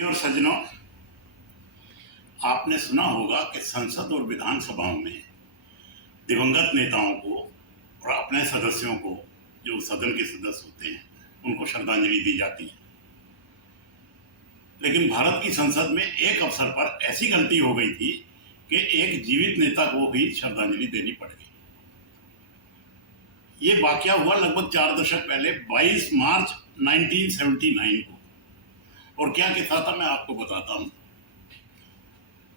और सज्जनों, आपने सुना होगा कि संसद और विधानसभाओं में दिवंगत नेताओं को और अपने सदस्यों को, जो सदन के सदस्य होते हैं, उनको श्रद्धांजलि दी जाती है। लेकिन भारत की संसद में एक अवसर पर ऐसी गलती हो गई थी कि एक जीवित नेता को भी श्रद्धांजलि देनी पड़ गई। ये वाकया हुआ लगभग 4 दशक पहले 22 मार्च 1979 को। और क्या किस्सा था मैं आपको बताता हूँ।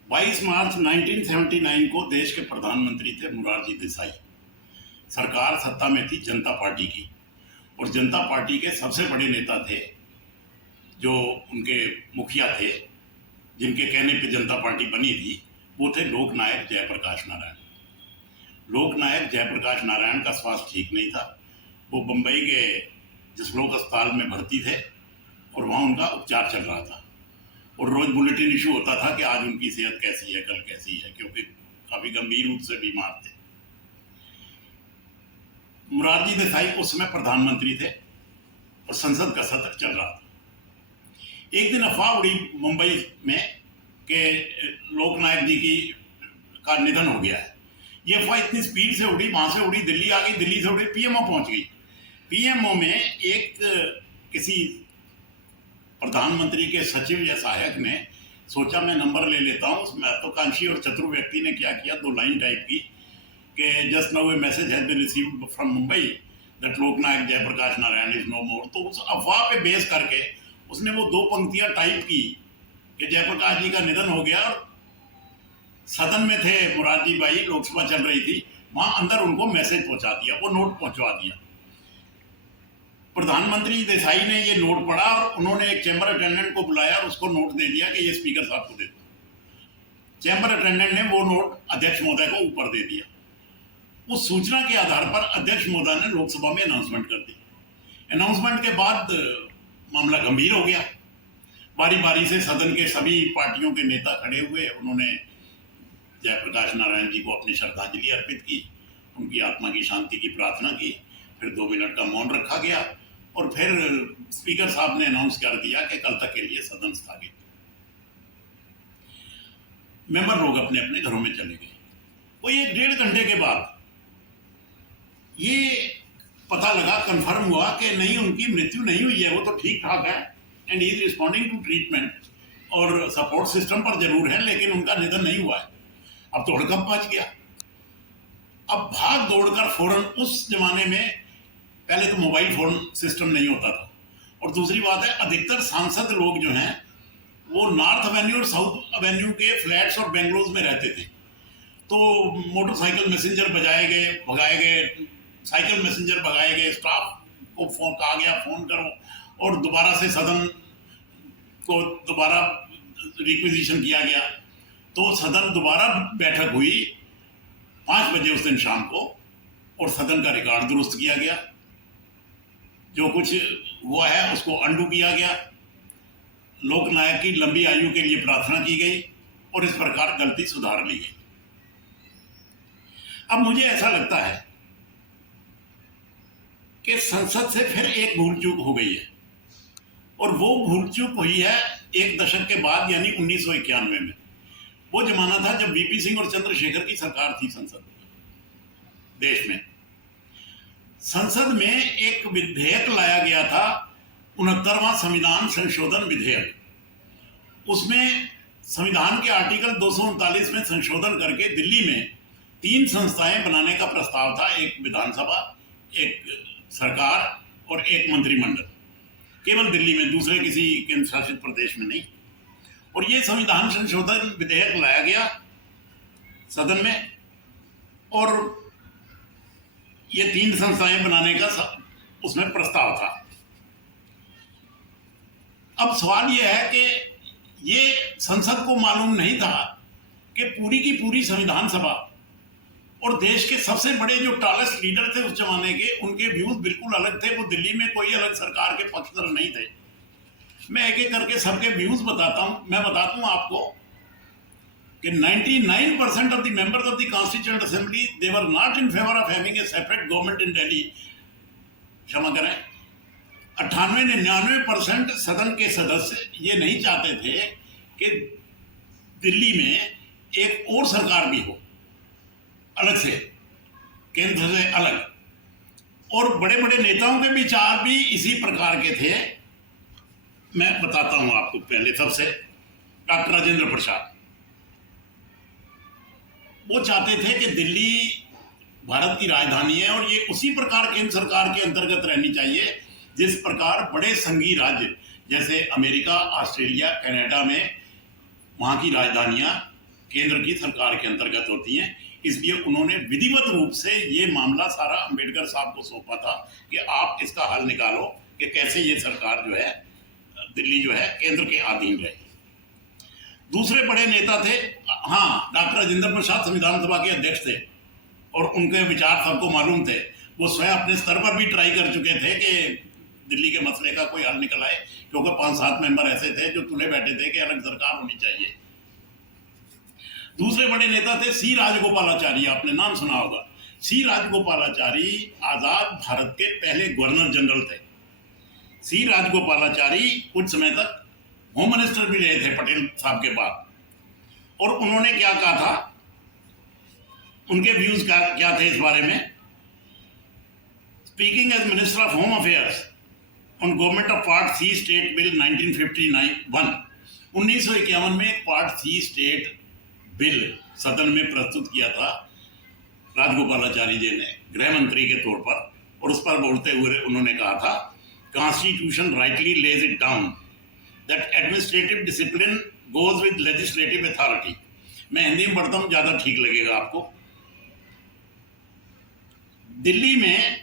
22 मार्च 1979 को देश के प्रधानमंत्री थे मोरारजी देसाई। सरकार सत्ता में थी जनता पार्टी की, और जनता पार्टी के सबसे बड़े नेता थे, जो उनके मुखिया थे, जिनके कहने पे जनता पार्टी बनी थी, वो थे लोकनायक जयप्रकाश नारायण। लोकनायक जयप्रकाश नारायण का स्वास्थ्य ठीक नहीं था। वो बम्बई के जसलोक अस्पताल में भर्ती थे और वहाँ उनका उपचार चल रहा था। और रोज बुलेटिन इशू होता था कि आज उनकी सेहत कैसी है, कल कैसी है, क्योंकि काफी गंभीर रूप से बीमार थे। मोरारजी देसाई उस समय प्रधानमंत्री थे और संसद का सत्र चल रहा था। एक दिन अफवाह उड़ी मुंबई में कि लोकनायक जी की का निधन हो गया है। ये अफवाह इतनी स्पीड से उड़ी, वहां से उड़ी दिल्ली आ गई, दिल्ली से उड़ी पीएमओ पहुंच गई। पीएमओ में एक किसी प्रधानमंत्री के सचिव या सहायक ने सोचा मैं नंबर ले लेता हूँ। उस महत्वाकांक्षी और चतुर व्यक्ति ने क्या किया, 2 लाइन टाइप की कि just now a message has been received from Mumbai that Loknayak Jayaprakash Narayan is no more. तो उस अफवाह पे बेस करके उसने वो 2 पंक्तियां टाइप की कि जयप्रकाश जी का निधन हो गया। और सदन में थे मोरारजी भाई, लोकसभा चल रही थी, वहां अंदर उनको मैसेज पहुंचा दिया, वो नोट पहुंचवा दिया। प्रधानमंत्री देसाई ने ये नोट पढ़ा और उन्होंने एक चैम्बर अटेंडेंट को बुलाया और उसको नोट दे दिया कि ये स्पीकर साहब को दे दो। चैम्बर अटेंडेंट ने वो नोट अध्यक्ष महोदय को ऊपर दे दिया। उस सूचना के आधार पर अध्यक्ष महोदय ने लोकसभा में अनाउंसमेंट कर दी। अनाउंसमेंट के बाद मामला गंभीर हो गया। बारी बारी से सदन के सभी पार्टियों के नेता खड़े हुए, उन्होंने जयप्रकाश नारायण जी को अपनी श्रद्धांजलि अर्पित की, उनकी आत्मा की शांति की प्रार्थना की। फिर 2 मिनट का मौन रखा गया और फिर स्पीकर साहब ने अनाउंस कर दिया कि कल तक के लिए सदन स्थगित। मेंबर लोग अपने अपने घरों में चले गए। वो 1-1.5 घंटे के बाद ये पता लगा, कंफर्म हुआ कि नहीं, उनकी मृत्यु नहीं हुई है, वो तो ठीक ठाक है and he is responding to treatment और सपोर्ट सिस्टम पर जरूर है, लेकिन उनका निधन नहीं हुआ है। अब तो हड़कंप मच गया। अब भाग दौड़कर फौरन, उस जमाने में पहले तो मोबाइल फोन सिस्टम नहीं होता था, और दूसरी बात है अधिकतर सांसद लोग जो हैं वो नॉर्थ एवेन्यू और साउथ एवेन्यू के फ्लैट्स और बेंगलोर में रहते थे। तो मोटरसाइकिल मैसेंजर भगाए गए, साइकिल मैसेंजर भगाए गए, स्टाफ को फोन कहा गया फोन करो, और दोबारा से सदन को दोबारा रिक्विजिशन किया गया। तो सदन दोबारा बैठक हुई 5 बजे उस दिन शाम को, और सदन का रिकॉर्ड दुरुस्त किया गया। जो कुछ हुआ है उसको अंडू किया गया। लोकनायक की लंबी आयु के लिए प्रार्थना की गई और इस प्रकार गलती सुधार ली गई। अब मुझे ऐसा लगता है कि संसद से फिर एक भूल चूक हो गई है, और वो भूल चूक हुई है 1 दशक के बाद, यानी 1991 में। वो जमाना था जब वीपी सिंह और चंद्रशेखर की सरकार थी संसद देश में। संसद में एक विधेयक लाया गया था, 69वां संविधान संशोधन विधेयक। उसमें संविधान के आर्टिकल 239 में संशोधन करके दिल्ली में 3 संस्थाएं बनाने का प्रस्ताव था, एक विधानसभा, एक सरकार और एक मंत्रिमंडल, केवल दिल्ली में, दूसरे किसी केंद्र शासित प्रदेश में नहीं। और ये संविधान संशोधन विधेयक लाया गया सदन में, और ये 3 संस्थाएं बनाने का उसमें प्रस्ताव था। अब सवाल यह है कि ये संसद को मालूम नहीं था कि पूरी की पूरी संविधान सभा और देश के सबसे बड़े जो टॉलेस्ट लीडर थे उस जमाने के, उनके व्यूज बिल्कुल अलग थे। वो दिल्ली में कोई अलग सरकार के पक्षधर नहीं थे। मैं एक एक करके सबके व्यूज बताता हूं। मैं बताता हूं आपको कि 99% of the members of the Constituent Assembly, they were not in favor of having a separate government in Delhi. क्षमा करें, 98-99% सदन के सदस्य ये नहीं चाहते थे कि दिल्ली में एक और सरकार भी हो, अलग से, केंद्र से अलग। और बड़े बड़े नेताओं के विचार भी इसी प्रकार के थे। मैं बताता हूं आपको। पहले सबसे डॉक्टर राजेंद्र प्रसाद, वो चाहते थे कि दिल्ली भारत की राजधानी है और ये उसी प्रकार केंद्र सरकार के अंतर्गत रहनी चाहिए जिस प्रकार बड़े संघीय राज्य जैसे अमेरिका, ऑस्ट्रेलिया, कनाडा में वहाँ की राजधानियाँ केंद्र की सरकार के अंतर्गत होती हैं। इसलिए उन्होंने विधिवत रूप से ये मामला सारा अंबेडकर साहब को सौंपा था कि आप इसका हल निकालो कि कैसे ये सरकार जो है, दिल्ली जो है, केंद्र के अधीन रहे। दूसरे बड़े नेता थे, हाँ, डॉक्टर राजेंद्र प्रसाद संविधान सभा के अध्यक्ष थे और उनके विचार सबको मालूम थे। वो स्वयं अपने स्तर पर भी ट्राई कर चुके थे कि दिल्ली के मसले का कोई हल निकल आए, क्योंकि 5-7 मेंबर ऐसे थे जो तुले बैठे थे कि अलग सरकार होनी चाहिए। दूसरे बड़े नेता थे सी राजगोपालाचारी, आपने नाम सुना होगा। सी राजगोपालाचारी आजाद भारत के पहले गवर्नर जनरल थे। सी राजगोपालाचारी कुछ समय तक होम मिनिस्टर भी रहे थे पटेल साहब के बाद। और उन्होंने क्या कहा था, उनके व्यूज क्या थे इस बारे में। Speaking as minister of home affairs on government of part C state bill 1951, 1951 में एक पार्ट सी स्टेट बिल सदन में प्रस्तुत किया था राजगोपालाचारी जी ने गृह मंत्री के तौर पर। और उस पर बोलते हुए उन्होंने कहा था, constitution rightly lays it down that administrative discipline goes with legislative authority. मैं हिंदी में पढ़ता हूँ, ज्यादा ठीक लगेगा आपको। दिल्ली में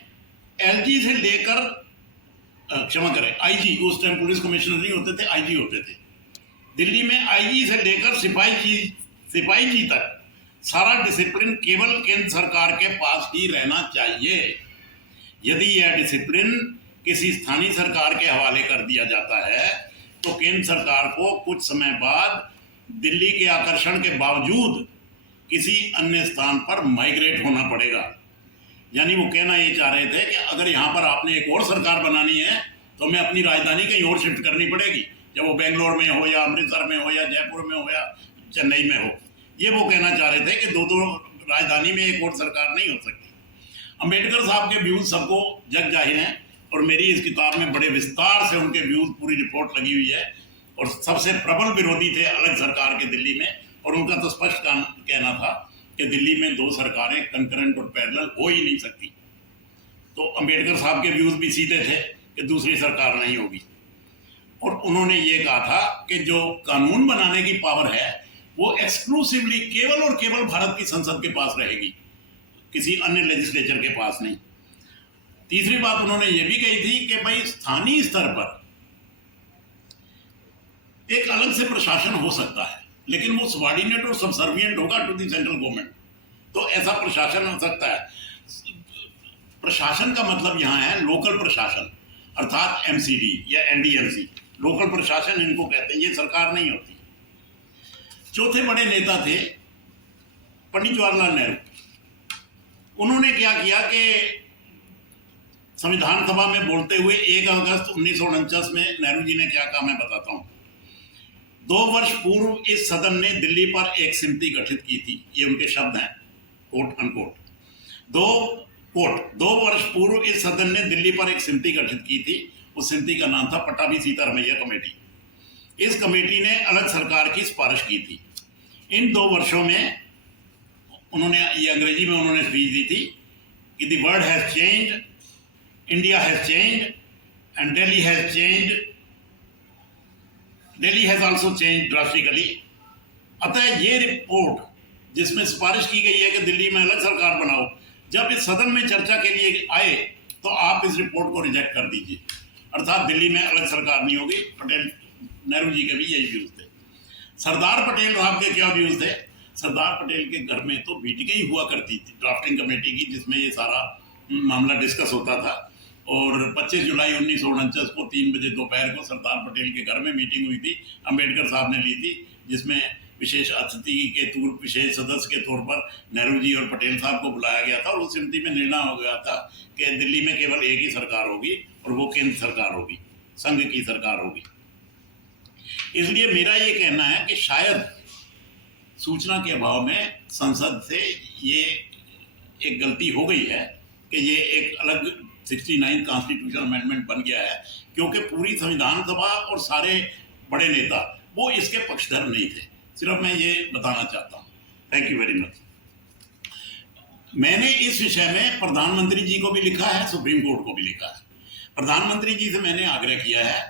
एलजी से लेकर, क्षमा करें, आईजी, उस टाइम पुलिस कमिश्नर नहीं होते थे, आईजी होते थे। दिल्ली में आईजी से लेकर सिपाही जी तक सारा डिसिप्लिन केवल केंद्र सरकार के पास ही रहना चाहिए। यदि यह डिसिप्लिन किसी स्थानीय सरकार के हवाले कर दिया जाता है तो केंद्र सरकार को कुछ समय बाद दिल्ली के आकर्षण के बावजूद किसी अन्य स्थान पर माइग्रेट होना पड़ेगा। यानी वो कहना ये चाह रहे थे कि अगर यहाँ पर आपने एक और सरकार बनानी है तो हमें अपनी राजधानी कहीं और शिफ्ट करनी पड़ेगी, चाहे वो बेंगलोर में हो या अमृतसर में हो या जयपुर में हो या चेन्नई में हो। ये वो कहना चाह रहे थे कि दो राजधानी में एक और सरकार नहीं हो सकती। अंबेडकर साहब के व्यूज सबको जग जाहिर हैं और मेरी इस किताब में बड़े विस्तार से उनके व्यूज, पूरी रिपोर्ट लगी हुई है। और सबसे प्रबल विरोधी थे अलग सरकार के दिल्ली में, और उनका तो स्पष्ट कहना था कि दिल्ली में 2 सरकारें कंकरेंट और पैरेलल हो ही नहीं सकती। तो अंबेडकर साहब के व्यूज भी सीधे थे कि दूसरी सरकार नहीं होगी। और उन्होंने ये कहा था कि जो कानून बनाने की पावर है वो एक्सक्लूसिवली केवल और केवल भारत की संसद के पास रहेगी, किसी अन्य लेजिस्लेचर के पास नहीं। तीसरी बात उन्होंने ये भी कही थी कि भाई स्थानीय स्तर पर एक अलग से प्रशासन हो सकता है, लेकिन वो सबऑर्डिनेट और सबसर्विएंट होगा टू द सेंट्रल गवर्नमेंट। तो ऐसा प्रशासन हो सकता है। प्रशासन का मतलब यहाँ है लोकल प्रशासन, अर्थात एमसीडी या एनडीएमसी। लोकल प्रशासन इनको कहते हैं, ये सरकार नहीं होती। चौथे बड़े नेता थे पंडित जवाहरलाल नेहरू। उन्होंने क्या किया कि संविधान सभा में बोलते हुए 1 अगस्त 1949 में नेहरू जी ने क्या कहा, मैं बताता हूं। 2 वर्ष पूर्व इस सदन ने दिल्ली पर एक समिति गठित की थी, ये उनके शब्द हैं, कोट अनकोट। 2 वर्ष पूर्व इस सदन ने दिल्ली पर एक समिति गठित की थी। उस समिति का नाम था पट्टाभी सीतारमैया कमेटी। इस कमेटी ने अलग सरकार की सिफारिश की थी। इन 2 वर्षों में उन्होंने, ये अंग्रेजी में उन्होंने स्पीच दी थी कि the world has changed, India has changed and Delhi has changed, Delhi has also changed drastically. अतः ये रिपोर्ट जिसमें सिफारिश की गई है कि दिल्ली में अलग सरकार बनाओ, जब इस सदन में चर्चा के लिए आए तो आप इस रिपोर्ट को रिजेक्ट कर दीजिए। अर्थात दिल्ली में अलग सरकार नहीं होगी। पटेल, नेहरू जी के भी यही व्यूज थे। सरदार पटेल साहब के क्या व्यूज थे? सरदार पटेल के घर में तो मीटिंग ही हुआ करती थी ड्राफ्टिंग कमेटी की, जिसमें ये सारा मामला डिस्कस होता था। और 25 जुलाई 1949 को 3 बजे दोपहर को सरदार पटेल के घर में मीटिंग हुई थी, अंबेडकर साहब ने ली थी, जिसमें विशेष अतिथि के तौर, विशेष सदस्य के तौर पर नेहरू जी और पटेल साहब को बुलाया गया था। और उस समिति में निर्णय हो गया था कि दिल्ली में केवल एक ही सरकार होगी और वो केंद्र सरकार होगी, संघ की सरकार होगी। इसलिए मेरा ये कहना है कि शायद सूचना के अभाव में संसद से ये एक गलती हो गई है कि ये एक अलग 69 कॉन्स्टिट्यूशन अमेंडमेंट बन गया है, क्योंकि पूरी संविधान सभा और सारे बड़े नेता वो इसके पक्षधर नहीं थे। सिर्फ मैं ये बताना चाहता हूँ। Thank you very much. मैंने इस विषय में प्रधानमंत्री जी को भी लिखा है, सुप्रीम कोर्ट को भी लिखा है। प्रधानमंत्री जी से मैंने आग्रह किया है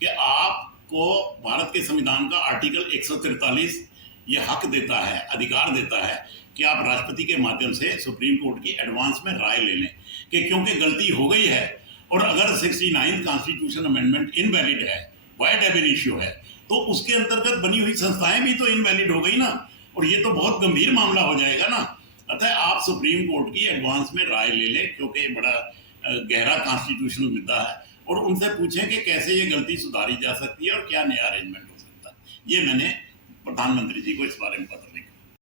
कि आपको भारत के संविधान का आर्टिकल 143 ये हक देता है, अधिकार देता है कि आप राष्ट्रपति के माध्यम से सुप्रीम कोर्ट की एडवांस में राय ले लें कि क्योंकि गलती हो गई है और अगर 69 कॉन्स्टिट्यूशन अमेंडमेंट इनवैलिड है, वाइड एब इश्यू है, तो उसके अंतर्गत बनी हुई संस्थाएं भी तो इनवैलिड हो गई ना, और ये तो बहुत गंभीर मामला हो जाएगा ना। अतः आप सुप्रीम कोर्ट की एडवांस में राय ले लें, क्योंकि बड़ा गहरा कॉन्स्टिट्यूशनल मुद्दा है, और उनसे पूछें कि कैसे ये गलती सुधारी जा सकती है और क्या नया अरेंजमेंट हो सकता है। ये मैंने प्रधानमंत्री जी को इस बारे में पत्र